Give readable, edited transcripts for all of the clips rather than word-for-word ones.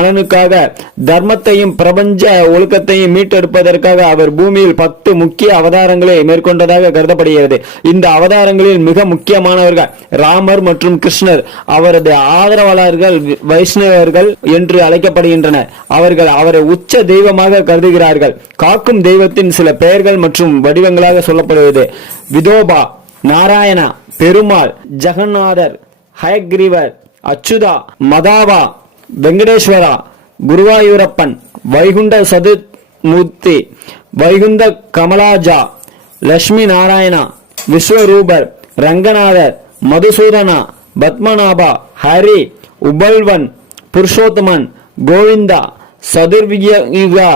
நலனுக்காக தர்மத்தையும் பிரபஞ்ச ஒழுக்கத்தையும் மீட்டெடுப்பதற்காக அவர் பூமியில் 10 முக்கிய அவதாரங்களை மேற்கொண்டதாக கருதப்படுகிறது. இந்த அவதாரங்களில் மிக முக்கியமானவர்கள் ராமர் மற்றும் கிருஷ்ணர். அவரது ஆதரவாளர்கள் வைஷ்ணவர்கள் என்று அழைக்கப்படுகின்றனர். அவர்கள் அவரை உச்ச தெய்வமாக கருதுகிறார்கள். காக்கும் தெய்வத்தின் சில பெயர்கள் மற்றும் வடிவங்களாக சொல்லப்படுவது: விதோபா, நாராயணா, பெருமாள், ஜெகநாதர், ஹயக்ரீவர், அச்சுதா, மதாவா, வெங்கடேஸ்வரா, குருவாயூரப்பன், வைகுண்ட சதுர்மூர்த்தி, வைகுந்த கமலாஜா, லட்சுமி நாராயணா, விஸ்வரூபர், ரங்கநாதர், மதுசூதனா, பத்மநாபா, ஹரி, உபல்வன், புருஷோத்தமன், கோவிந்தா, சதுர்வியுகா,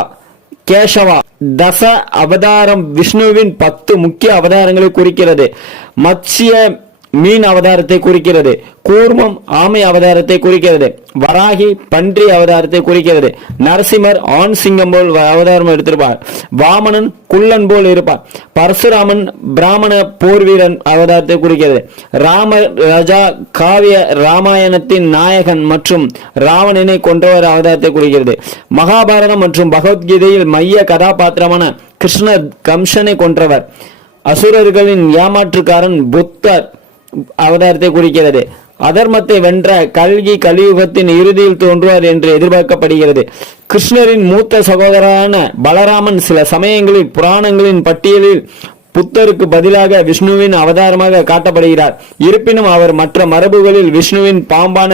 கேசவா. தச அவதாரம் விஷ்ணுவின் 10 முக்கிய அவதாரங்களை குறிக்கிறது. மத்ஸ்ய மீன் அவதாரத்தை குறிக்கிறது. கூர்மம் ஆமை அவதாரத்தை குறிக்கிறது. வராகி பன்றி அவதாரத்தை குறிக்கிறது. நரசிம்மர் ஆண் சிங்கம் போல் அவதாரம் எடுத்திருப்பார். வாமனன் குள்ளன் போல் இருப்பார். பரசுராமன் பிராமண போர் வீரன் அவதாரத்தை குறிக்கிறது. ராமர் ராஜா காவிய ராமாயணத்தின் நாயகன் மற்றும் ராவணனை கொன்றவர் அவதாரத்தை குறிக்கிறது. மகாபாரதம் மற்றும் பகவத்கீதையில் மைய கதாபாத்திரமான கிருஷ்ணர் கம்சனை கொன்றவர். அசுரர்களின் ஏமாற்றுக்காரன் புத்தர் அவதாரத்தை குறிக்கிறது. அதர்மத்தை வென்ற கல்கி கலியுகத்தின் இறுதியில் தோன்றுவார் என்று எதிர்பார்க்கப்படுகிறது. கிருஷ்ணரின் மூத்த சகோதரரான பலராமன் சில சமயங்களில் புராணங்களின் பட்டியலில் புத்தருக்கு பதிலாக விஷ்ணுவின் அவதாரமாக காட்டப்படுகிறார். இருப்பினும் அவர் மற்ற மரபுகளில் விஷ்ணுவின் பாம்பான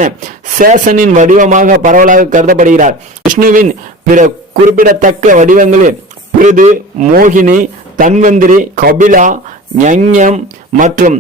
சேஷனின் வடிவமாக பரவலாக கருதப்படுகிறார். விஷ்ணுவின் பிற குறிப்பிடத்தக்க வடிவங்களில் பிருது, மோகினி, தன்வந்திரி, கபிலா, யஞ்ஞம் மற்றும்